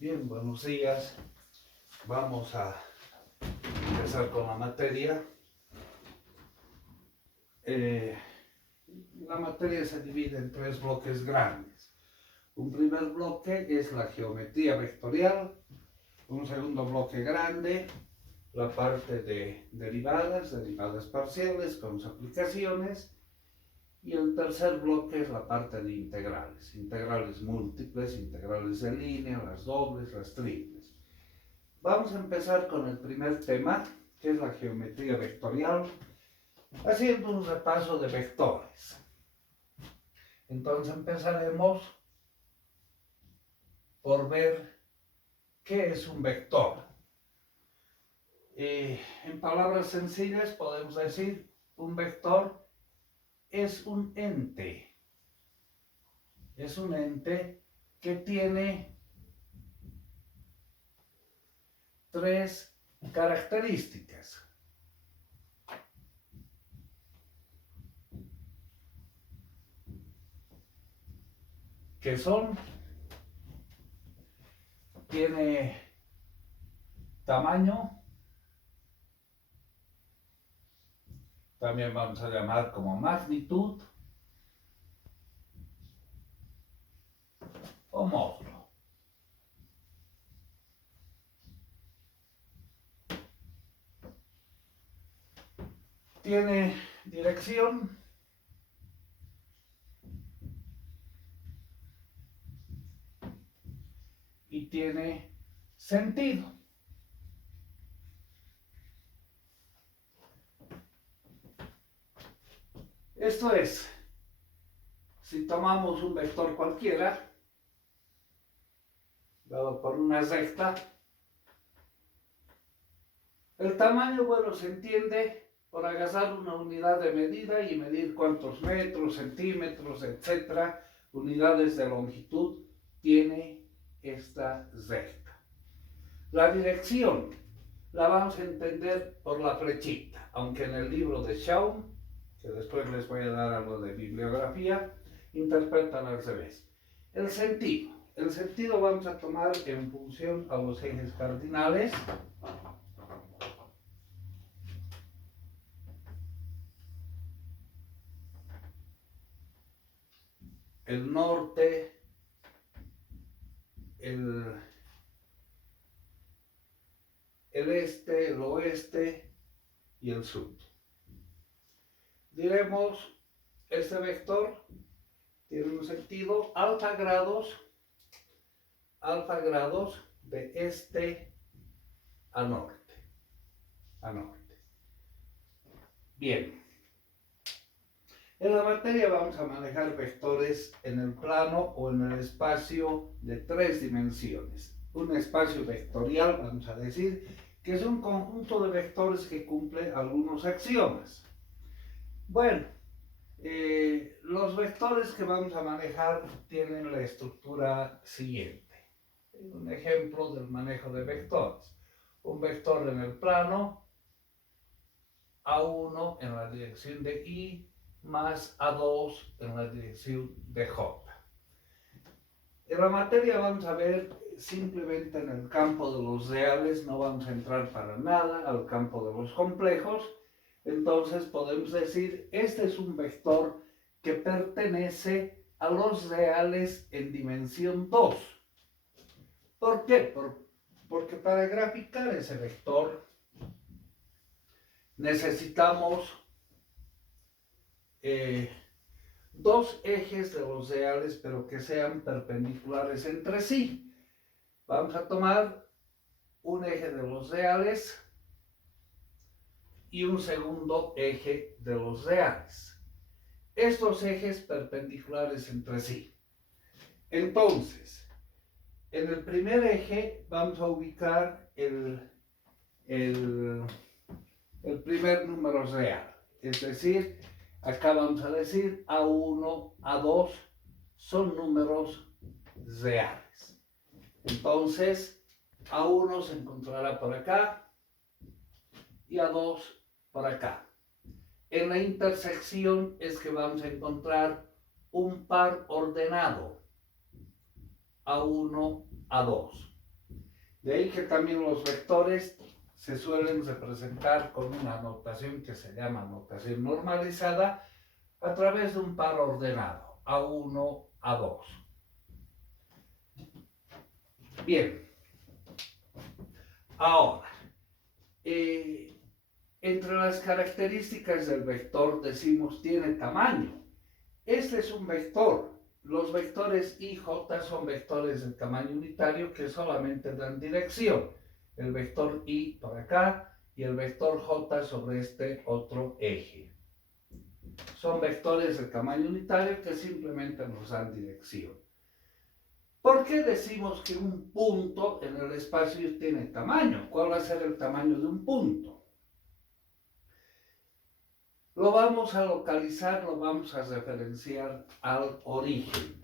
Bien, buenos días. Vamos a empezar con la materia. La materia se divide en tres bloques grandes. Un primer bloque es la geometría vectorial, un segundo bloque grande, la parte de derivadas parciales con sus aplicaciones, y el tercer bloque es la parte de integrales, integrales múltiples, integrales de línea, las dobles, las triples. Vamos a empezar con el primer tema, que es la geometría vectorial, haciendo un repaso de vectores. Entonces empezaremos por ver qué es un vector. En palabras sencillas podemos decir, un vector es un ente. Es un ente que tiene tres características. Que son, tiene tamaño, también vamos a llamar como magnitud o módulo. Tiene dirección y tiene sentido. Esto es, si tomamos un vector cualquiera, dado por una recta, el tamaño, bueno, se entiende por agarrar una unidad de medida y medir cuántos metros, centímetros, etcétera, unidades de longitud tiene esta recta. La dirección la vamos a entender por la flechita, aunque en el libro de Schaum, que después les voy a dar algo de bibliografía, interpretan al revés. El sentido vamos a tomar en función a los ejes cardinales. El norte, el este, el oeste y el sur. Diremos, este vector tiene un sentido alfa grados de este a norte. Bien. En la materia vamos a manejar vectores en el plano o en el espacio de tres dimensiones. Un espacio vectorial, vamos a decir, que es un conjunto de vectores que cumple algunos axiomas. Bueno, los vectores que vamos a manejar tienen la estructura siguiente. Un ejemplo del manejo de vectores. Un vector en el plano, A1 en la dirección de Y, más A2 en la dirección de J. En la materia vamos a ver simplemente en el campo de los reales, no vamos a entrar para nada al campo de los complejos. Entonces podemos decir, este es un vector que pertenece a los reales en dimensión 2. ¿Por qué? Porque para graficar ese vector necesitamos dos ejes de los reales, pero que sean perpendiculares entre sí. Vamos a tomar un eje de los reales y un segundo eje de los reales. Estos ejes perpendiculares entre sí. Entonces, en el primer eje vamos a ubicar el primer número real. Es decir, acá vamos a decir A1, A2 son números reales. Entonces, A1 se encontrará por acá y A2 por acá. En la intersección es que vamos a encontrar un par ordenado, A1, A2. De ahí que también los vectores se suelen representar con una notación que se llama notación normalizada a través de un par ordenado, A1, A2. Bien, ahora, entre las características del vector decimos tiene tamaño. Este es un vector. Los vectores I, J son vectores de tamaño unitario que solamente dan dirección. El vector I por acá y el vector J sobre este otro eje. Son vectores de tamaño unitario que simplemente nos dan dirección. ¿Por qué decimos que un punto en el espacio tiene tamaño? ¿Cuál va a ser el tamaño de un punto? Lo vamos a localizar, lo vamos a referenciar al origen.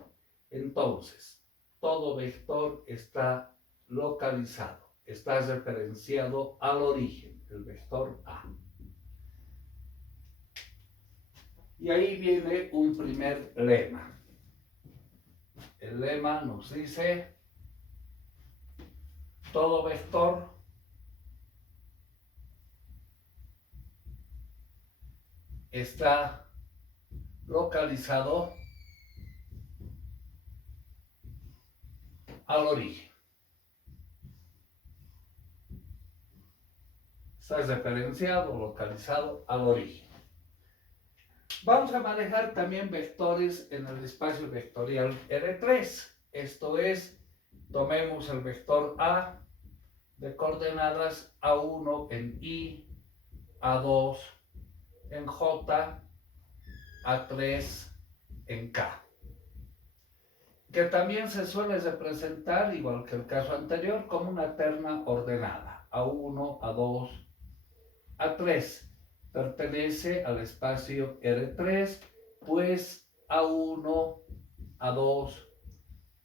Entonces, todo vector está localizado, está referenciado al origen, el vector A. Y ahí viene un primer lema. El lema nos dice, todo vector está localizado al origen. Está referenciado, localizado al origen. Vamos a manejar también vectores en el espacio vectorial R3. Esto es, tomemos el vector A de coordenadas A1 en I, A2 en J, A3 en K, que también se suele representar, igual que el caso anterior, como una terna ordenada, A1, A2, A3. Pertenece al espacio R3, pues A1, A2,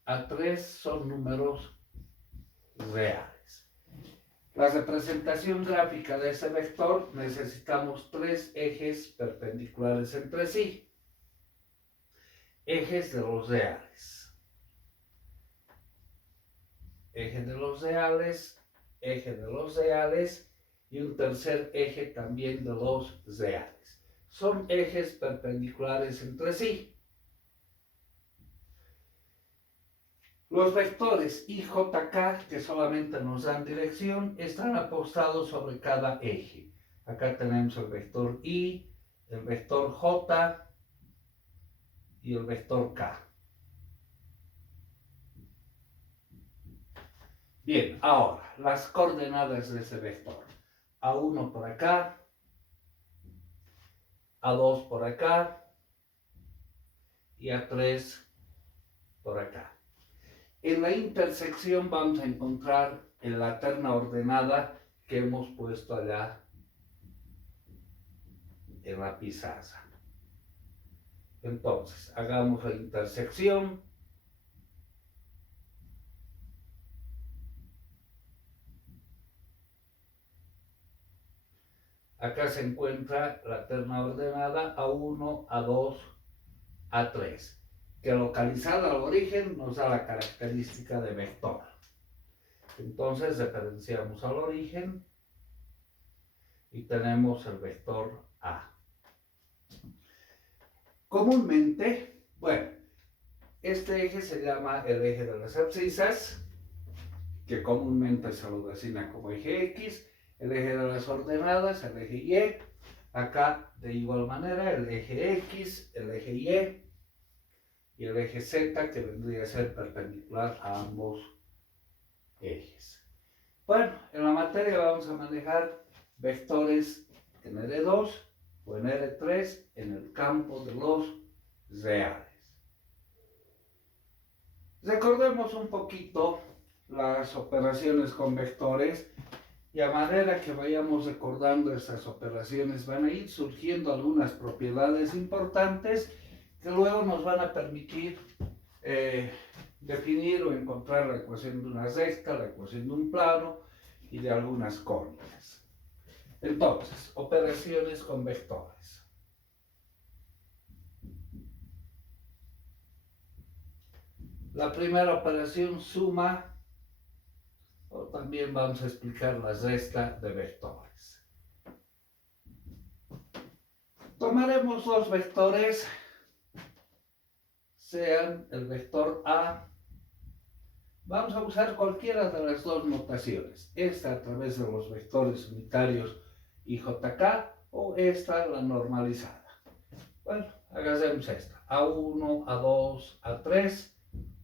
A3 son números reales. La representación gráfica de ese vector necesitamos tres ejes perpendiculares entre sí. Ejes de los reales. Eje de los reales, eje de los reales y un tercer eje también de los reales. Son ejes perpendiculares entre sí. Los vectores I, J, K, que solamente nos dan dirección, están apostados sobre cada eje. Acá tenemos el vector I, el vector J y el vector K. Bien, ahora, las coordenadas de ese vector. A1 por acá, A2 por acá y A3 por acá. En la intersección vamos a encontrar en la terna ordenada que hemos puesto allá en la pizarra. Entonces, hagamos la intersección. Acá se encuentra la terna ordenada A1, A2, A3, que localizada al origen nos da la característica de vector. Entonces referenciamos al origen y tenemos el vector A. Comúnmente, bueno, este eje se llama el eje de las abscisas, que comúnmente se lo designa como eje X, el eje de las ordenadas, el eje Y, acá de igual manera el eje X, el eje Y y el eje Z, que vendría a ser perpendicular a ambos ejes. Bueno, en la materia vamos a manejar vectores en R2 o en R3 en el campo de los reales. Recordemos un poquito las operaciones con vectores y a manera que vayamos recordando estas operaciones van a ir surgiendo algunas propiedades importantes que luego nos van a permitir definir o encontrar la ecuación de una recta, la ecuación de un plano y de algunas cónicas. Entonces, operaciones con vectores. La primera operación suma, también vamos a explicar la resta de vectores. Tomaremos dos vectores, sean el vector A. Vamos a usar cualquiera de las dos notaciones, esta a través de los vectores unitarios IJK o esta la normalizada. Bueno, hagamos esta, A1, A2, A3,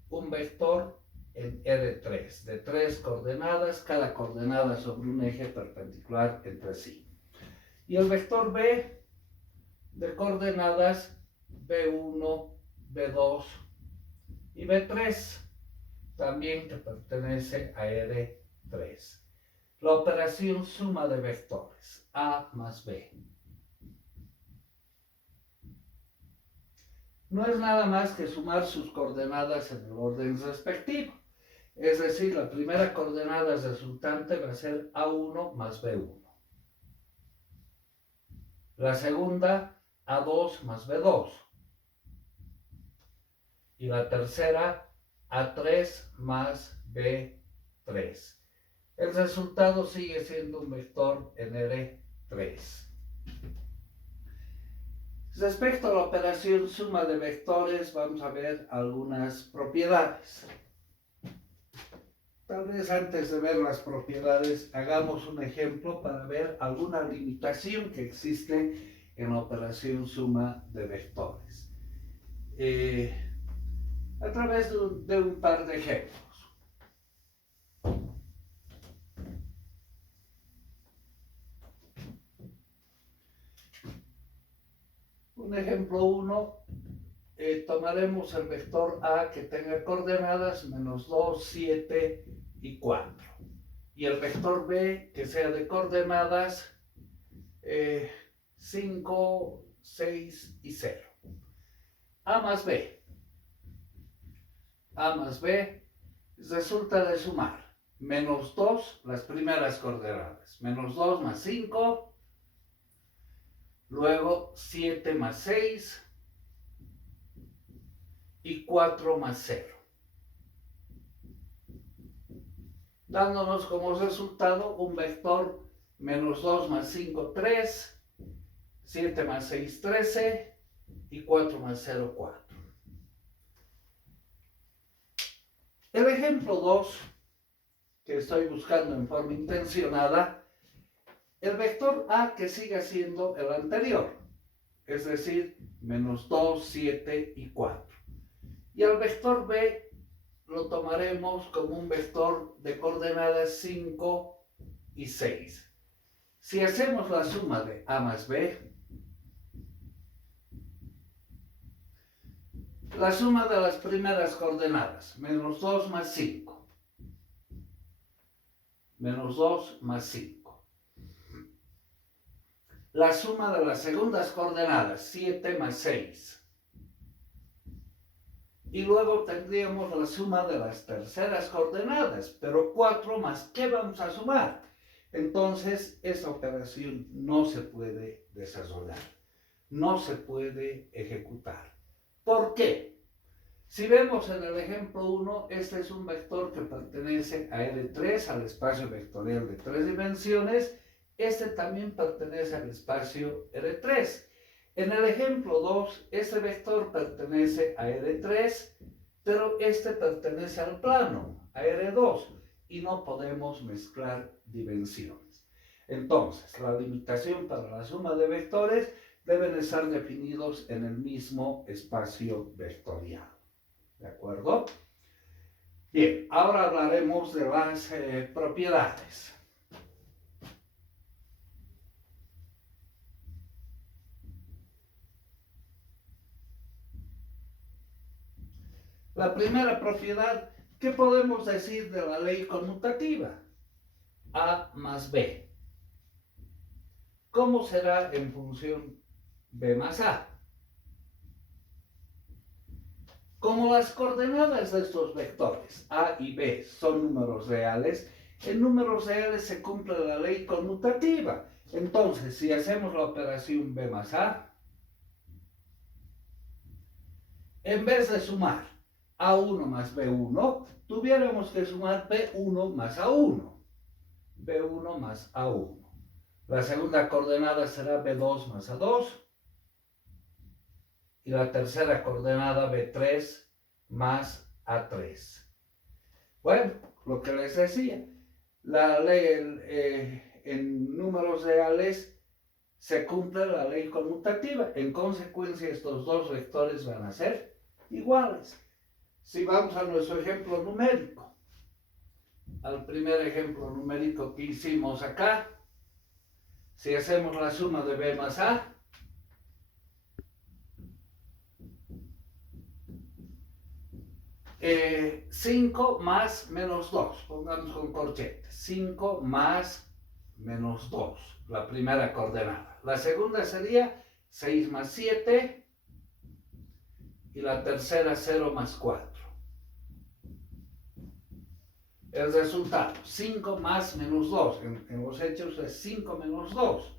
un vector en R3 de 3 coordenadas, cada coordenada sobre un eje perpendicular entre sí. Y el vector B de coordenadas B1, B2 y B3, también que pertenece a R3. La operación suma de vectores, A más B. No es nada más que sumar sus coordenadas en el orden respectivo. Es decir, la primera coordenada resultante va a ser A1 más B1. La segunda, A2 más B2. Y la tercera, A3 más B3. El resultado sigue siendo un vector en R3. Respecto a la operación suma de vectores, vamos a ver algunas propiedades. Tal vez antes de ver las propiedades, hagamos un ejemplo para ver alguna limitación que existe en la operación suma de vectores. A través de un par de ejemplos. Un ejemplo 1, tomaremos el vector A que tenga coordenadas menos 2, 7 y 4. Y el vector B que sea de coordenadas 5, 6 y 0. A más B. A más B resulta de sumar menos 2, las primeras coordenadas, menos 2 más 5, luego 7 más 6 y 4 más 0. Dándonos como resultado un vector menos 2 más 5, 3, 7 más 6, 13 y 4 más 0, 4. El ejemplo 2, que estoy buscando en forma intencionada, el vector A que siga siendo el anterior, es decir, menos 2, 7 y 4. Y al vector B lo tomaremos como un vector de coordenadas 5 y 6. Si hacemos la suma de A más B, la suma de las primeras coordenadas, menos 2 más 5. Menos 2 más 5. La suma de las segundas coordenadas, 7 más 6. Y luego tendríamos la suma de las terceras coordenadas, pero 4 más, ¿qué vamos a sumar? Entonces, esa operación no se puede desarrollar, no se puede ejecutar. ¿Por qué? Si vemos en el ejemplo 1, este es un vector que pertenece a R3, al espacio vectorial de 3 dimensiones. Este también pertenece al espacio R3. En el ejemplo 2, este vector pertenece a R3, pero este pertenece al plano, a R2, y no podemos mezclar dimensiones. Entonces, la limitación para la suma de vectores deben estar definidos en el mismo espacio vectorial. ¿De acuerdo? Bien, ahora hablaremos de las propiedades. La primera propiedad, ¿qué podemos decir de la ley conmutativa? A más B. ¿Cómo será en función B más A? Como las coordenadas de estos vectores, A y B, son números reales, en números reales se cumple la ley conmutativa. Entonces, si hacemos la operación B más A, en vez de sumar A1 más B1, tuviéramos que sumar B1 más A1. B1 más A1. La segunda coordenada será B2 más A2. Y la tercera coordenada B3 más A3. Bueno, lo que les decía, la ley en números reales se cumple la ley conmutativa. En consecuencia, estos dos vectores van a ser iguales. Si vamos a nuestro ejemplo numérico, al primer ejemplo numérico que hicimos acá, si hacemos la suma de B más A, eh, 5 más menos 2, pongamos con corchetes, 5 más menos 2, la primera coordenada. La segunda sería 6 más 7 y la tercera 0 más 4. El resultado, 5 más menos 2, en los hechos es 5 menos 2,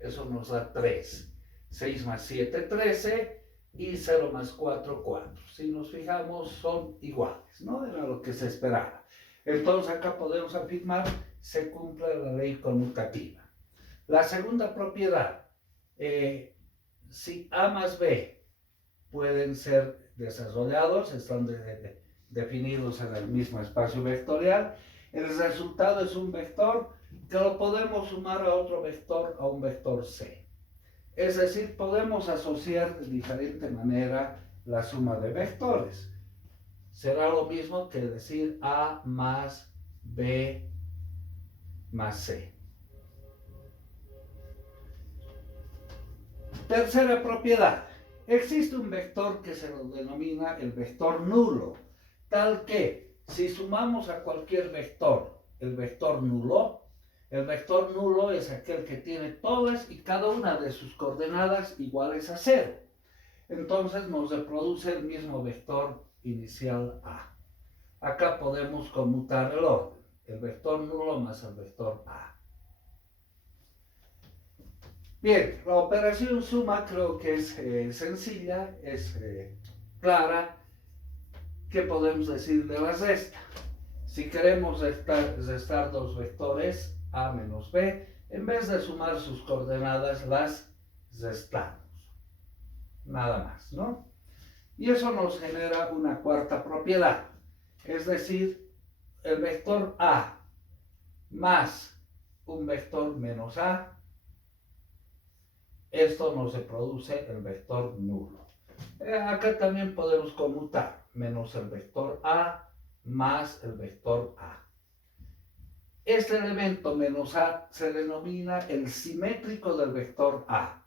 eso nos da 3. 6 más 7, 13 y 0 más 4, 4. Si nos fijamos, son iguales, ¿no? Era lo que se esperaba. Entonces acá podemos afirmar, se cumple la ley conmutativa. La segunda propiedad, si A más B pueden ser desarrollados, están definidos en el mismo espacio vectorial, el resultado es un vector que lo podemos sumar a otro vector, a un vector C. Es decir, podemos asociar de diferente manera la suma de vectores. Será lo mismo que decir A más B más C. Tercera propiedad. Existe un vector que se lo denomina el vector nulo, tal que si sumamos a cualquier vector el vector nulo es aquel que tiene todas y cada una de sus coordenadas iguales a 0. Entonces nos reproduce el mismo vector inicial A. Acá podemos conmutar el orden, el vector nulo más el vector A. Bien, la operación suma creo que es sencilla, es clara. ¿Qué podemos decir de la resta? Si queremos restar dos vectores, A menos B, en vez de sumar sus coordenadas, las restamos. Nada más, ¿no? Y eso nos genera una cuarta propiedad. Es decir, el vector A más un vector menos A, esto nos reproduce el vector nulo. Acá también podemos conmutar menos el vector A más el vector A. Este elemento menos A se denomina el simétrico del vector A.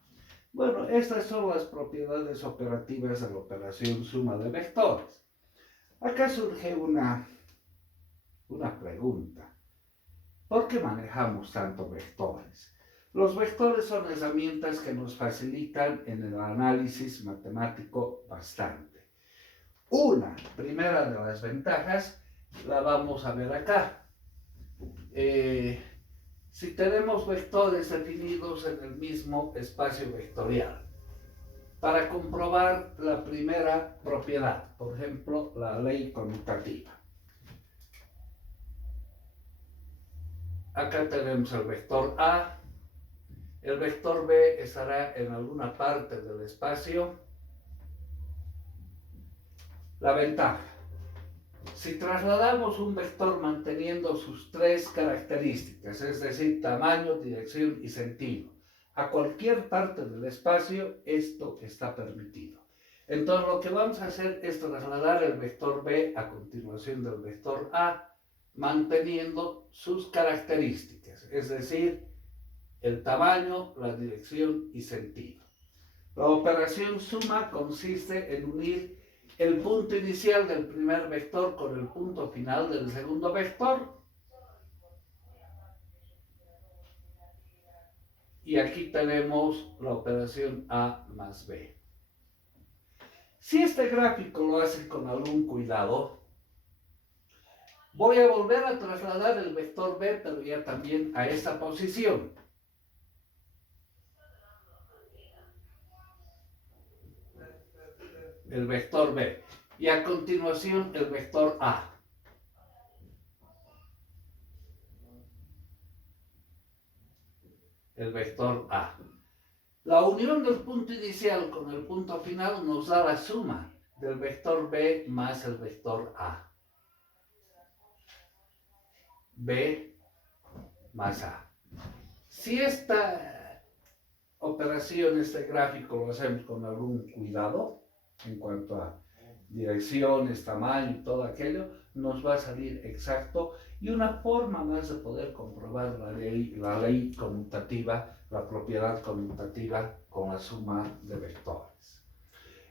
Bueno, estas son las propiedades operativas de la operación suma de vectores. Acá surge una pregunta. ¿Por qué manejamos tanto vectores? Los vectores son herramientas que nos facilitan en el análisis matemático bastante. Una primera de las ventajas la vamos a ver acá. Si tenemos vectores definidos en el mismo espacio vectorial, para comprobar la primera propiedad, por ejemplo, la ley conmutativa. Acá tenemos el vector A. El vector B estará en alguna parte del espacio. La ventaja. Si trasladamos un vector manteniendo sus tres características, es decir, tamaño, dirección y sentido, a cualquier parte del espacio, esto está permitido. Entonces lo que vamos a hacer es trasladar el vector B a continuación del vector A, manteniendo sus características, es decir, el tamaño, la dirección y sentido. La operación suma consiste en unir el punto inicial del primer vector con el punto final del segundo vector. Y aquí tenemos la operación A más B. Si este gráfico lo hacen con algún cuidado, voy a volver a trasladar el vector B, pero ya también a esta posición. El vector B. Y a continuación el vector A. el vector A. La unión del punto inicial con el punto final nos da la suma del vector B más el vector A. B más A. Si esta operación, este gráfico lo hacemos con algún cuidado en cuanto a direcciones, tamaño y todo aquello, nos va a salir exacto, y una forma más de poder comprobar la ley conmutativa, la propiedad conmutativa con la suma de vectores.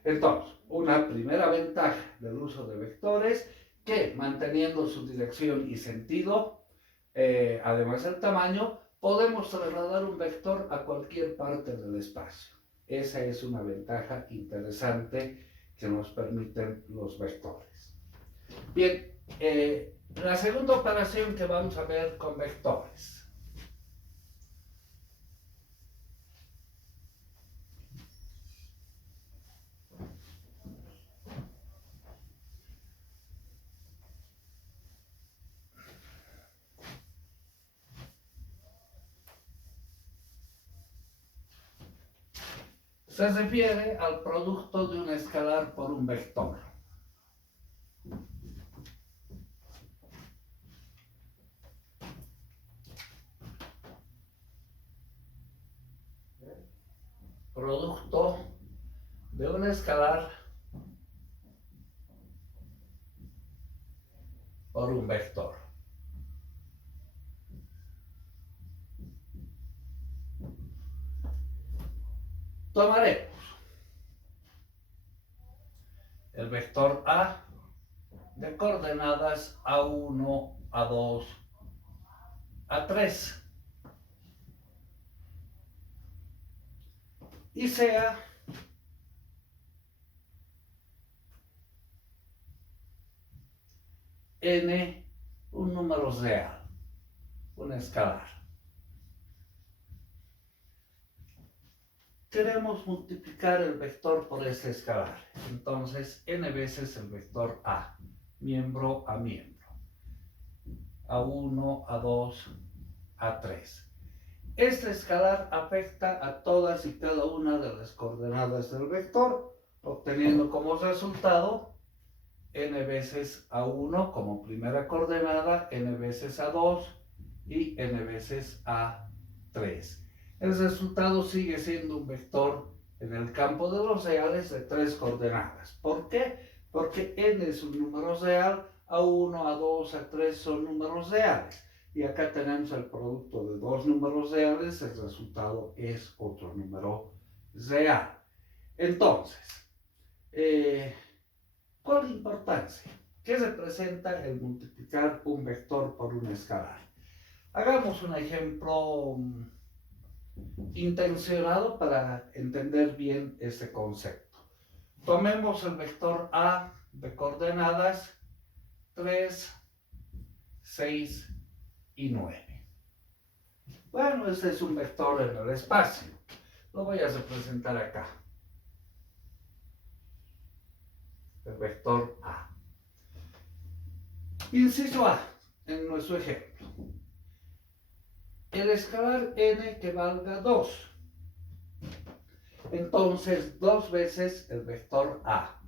Entonces, una primera ventaja del uso de vectores, que manteniendo su dirección y sentido, además del tamaño, podemos trasladar un vector a cualquier parte del espacio. Esa es una ventaja interesante que nos permiten los vectores. Bien, la segunda operación que vamos a ver con vectores. Se refiere al producto de un escalar por un vector. Producto de un escalar por un vector. Tomaremos el vector A de coordenadas A1, A2, A3 y sea n un número real, un escalar. Queremos multiplicar el vector por este escalar, entonces n veces el vector A, miembro a miembro, A1, A2, A3. Este escalar afecta a todas y cada una de las coordenadas del vector, obteniendo como resultado n veces A1 como primera coordenada, n veces A2 y n veces A3. El resultado sigue siendo un vector en el campo de los reales de 3 coordenadas. ¿Por qué? Porque n es un número real, A1, A2, A3 son números reales. Y acá tenemos el producto de dos números reales, el resultado es otro número real. Entonces, ¿cuál es la importancia? ¿Qué representa el multiplicar un vector por un escalar? Hagamos un ejemplo intencionado para entender bien este concepto. Tomemos el vector A de coordenadas 3, 6 y 9. Bueno, este es un vector en el espacio. Lo voy a representar acá. El vector A. Inciso A, en nuestro ejemplo. El escalar n que valga 2. Entonces, 2 veces el vector A.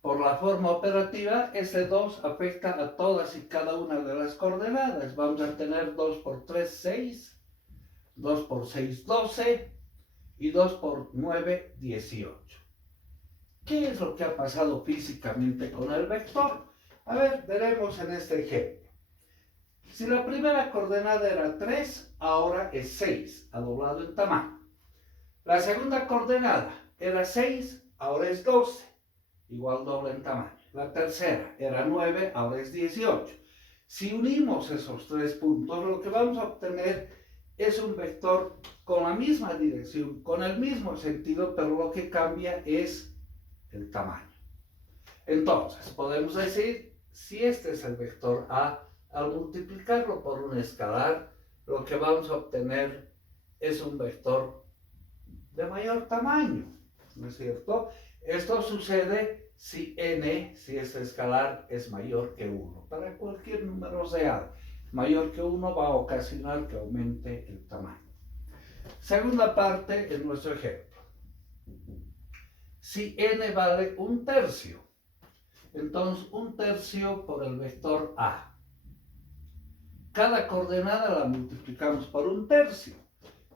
Por la forma operativa, ese 2 afecta a todas y cada una de las coordenadas. Vamos a tener 2 por 3, 6, 2 por 6, 12 y 2 por 9, 18. ¿Qué es lo que ha pasado físicamente con el vector? A ver, veremos en este ejemplo. Si la primera coordenada era 3, ahora es 6, ha doblado en tamaño. La segunda coordenada era 6, ahora es 12. Igual doble en tamaño. La tercera era 9, ahora es 18. Si unimos esos tres puntos, lo que vamos a obtener es un vector con la misma dirección, con el mismo sentido, pero lo que cambia es el tamaño. Entonces, podemos decir, si este es el vector A, al multiplicarlo por un escalar, lo que vamos a obtener es un vector de mayor tamaño, ¿no es cierto? Esto sucede si n, si este escalar es mayor que 1, para cualquier número real. mayor que 1 va a ocasionar que aumente el tamaño. Segunda parte en nuestro ejemplo. Si n vale 1/3, entonces 1/3 por el vector a. Cada coordenada la multiplicamos por 1/3.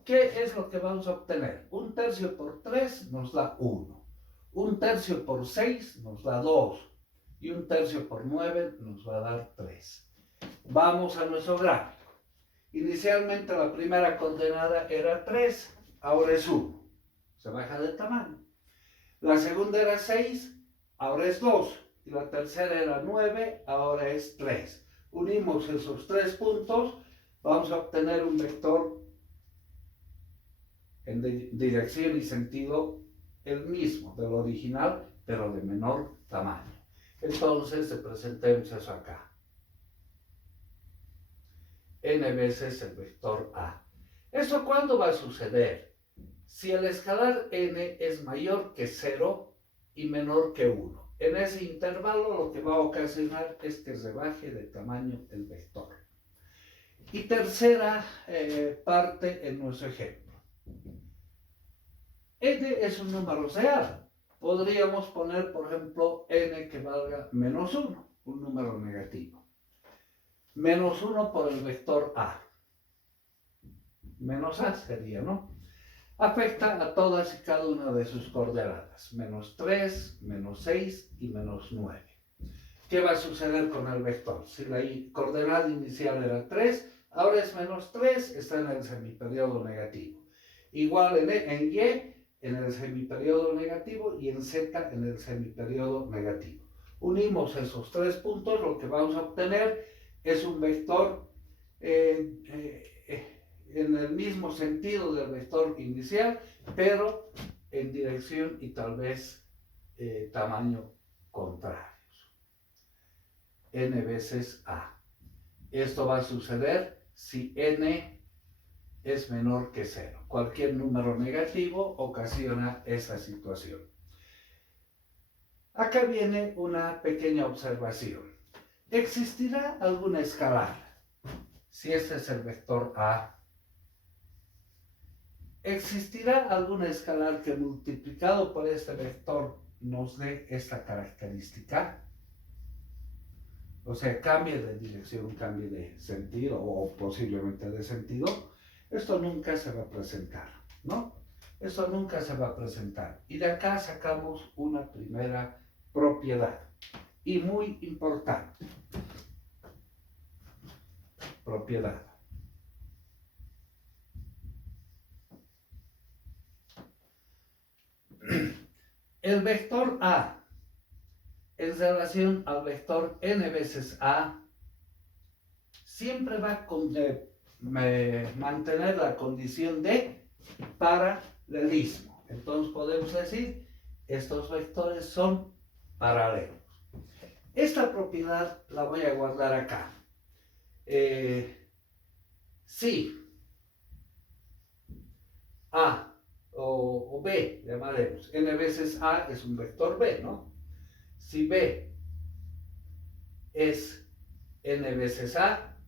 ¿Qué es lo que vamos a obtener? 1/3 por 3 nos da 1. 1/3 por 6 nos da 2. Y 1/3 por 9 nos va a dar 3. Vamos a nuestro gráfico. Inicialmente la primera coordenada era 3, ahora es 1. Se baja de tamaño. La segunda era 6, ahora es 2. Y la tercera era 9, ahora es 3. Unimos esos 3 puntos, vamos a obtener un vector en dirección y sentido el mismo del original, pero de menor tamaño. Entonces representemos eso acá. N veces el vector A. ¿Eso cuándo va a suceder? Si el escalar n es mayor que 0 y menor que 1. En ese intervalo lo que va a ocasionar es que se baje de tamaño el vector. Y tercera parte en nuestro ejemplo. N es un número real. Podríamos poner, por ejemplo, n que valga -1, un número negativo. -1 por el vector A. Menos A sería, ¿no? Afecta a todas y cada una de sus coordenadas. -3, -6 y -9. ¿Qué va a suceder con el vector? Si la coordenada inicial era 3, ahora es -3, está en el semiperiodo negativo. Igual en Y, en el semiperiodo negativo, y en Z, en el semiperiodo negativo. Unimos esos 3 puntos, lo que vamos a obtener es un vector en el mismo sentido del vector inicial, pero en dirección y tal vez tamaño contrarios. N veces A. Esto va a suceder si n es menor que 0. Cualquier número negativo ocasiona esa situación. Acá viene una pequeña observación. ¿Existirá alguna escalar? Si este es el vector A, ¿existirá alguna escalar que multiplicado por este vector nos dé esta característica? O sea, cambie de dirección, cambie de sentido o posiblemente de sentido. Esto nunca se va a presentar, ¿no? Esto nunca se va a presentar. Y de acá sacamos una primera propiedad. Y muy importante. Propiedad. El vector A en relación al vector n veces A siempre va a mantener la condición de paralelismo. Entonces podemos decir, estos vectores son paralelos. Esta propiedad la voy a guardar acá. Si A o B, llamaremos, n veces A es un vector B, ¿no? Si B es n veces A,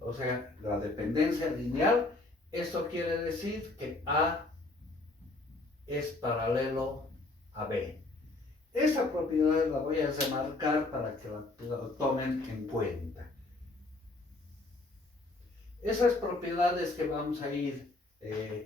o sea, la dependencia lineal, esto quiere decir que A es paralelo a B. Esa propiedad la voy a remarcar para que la tomen en cuenta. Esas propiedades que vamos a ir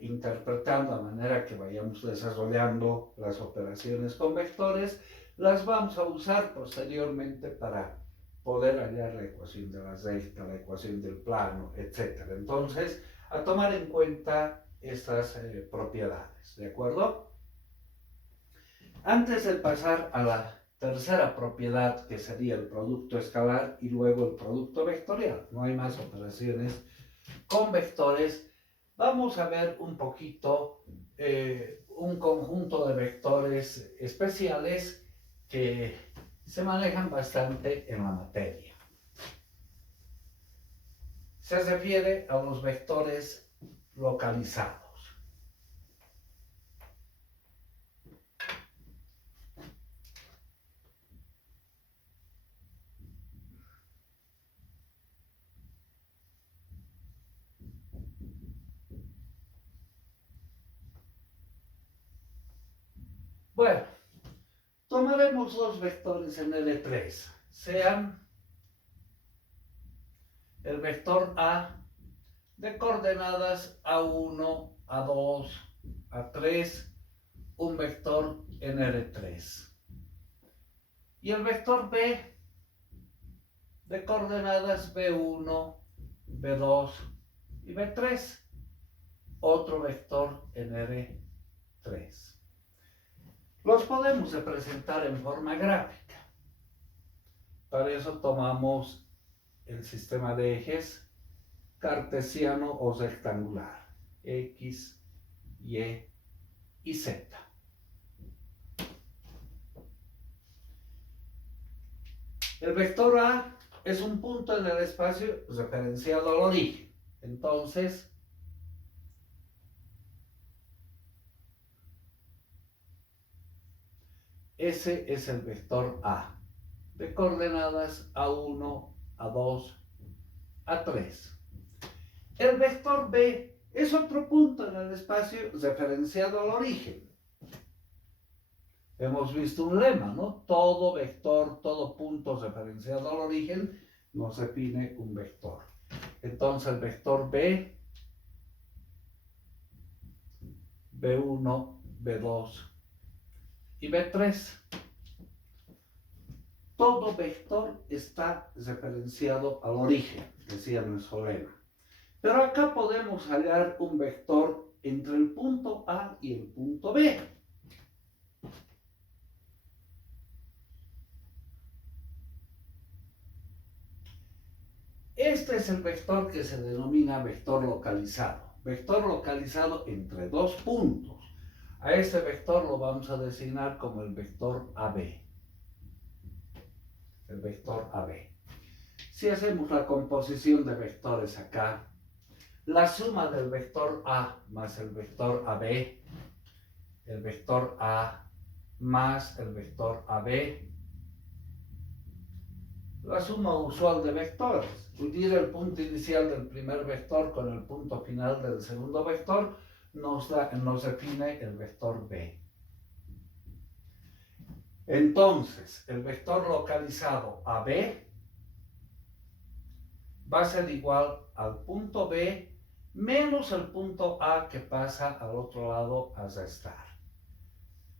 interpretando a manera que vayamos desarrollando las operaciones con vectores, las vamos a usar posteriormente para poder hallar la ecuación de la recta, la ecuación del plano, etc. Entonces, a tomar en cuenta estas propiedades, ¿de acuerdo? Antes de pasar a la tercera propiedad, que sería el producto escalar y luego el producto vectorial, no hay más operaciones con vectores, vamos a ver un poquito un conjunto de vectores especiales que se manejan bastante en la materia. Se refiere a los vectores localizados. Bueno, tomaremos dos vectores en L3, sean el vector A de coordenadas A1, A2, A3, un vector en R3. Y el vector B de coordenadas B1, B2 y B3, otro vector en R3. Los podemos representar en forma gráfica. Para eso tomamos el sistema de ejes cartesiano o rectangular, X, Y y Z. El vector A es un punto en el espacio referenciado al origen. Entonces, ese es el vector A, de coordenadas A1, A2, A3. El vector B es otro punto en el espacio referenciado al origen. Hemos visto un lema, ¿no? Todo vector, todo punto referenciado al origen nos define un vector. Entonces el vector B, B1, B2 y B3. Todo vector está referenciado al origen, decía nuestro lema. Pero acá podemos hallar un vector entre el punto A y el punto B. Este es el vector que se denomina vector localizado. Vector localizado entre dos puntos. A este vector lo vamos a designar como el vector AB. El vector AB. Si hacemos la composición de vectores acá, la suma del vector A más el vector AB, el vector A más el vector AB, la suma usual de vectores, unir el punto inicial del primer vector con el punto final del segundo vector, nos define el vector B. Entonces, el vector localizado AB va a ser igual al punto B menos el punto A que pasa al otro lado a restar.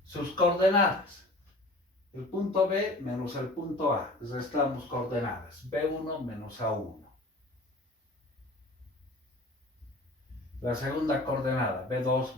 Sus coordenadas. El punto B menos el punto A. Restamos coordenadas. B1 menos A1. La segunda coordenada, B2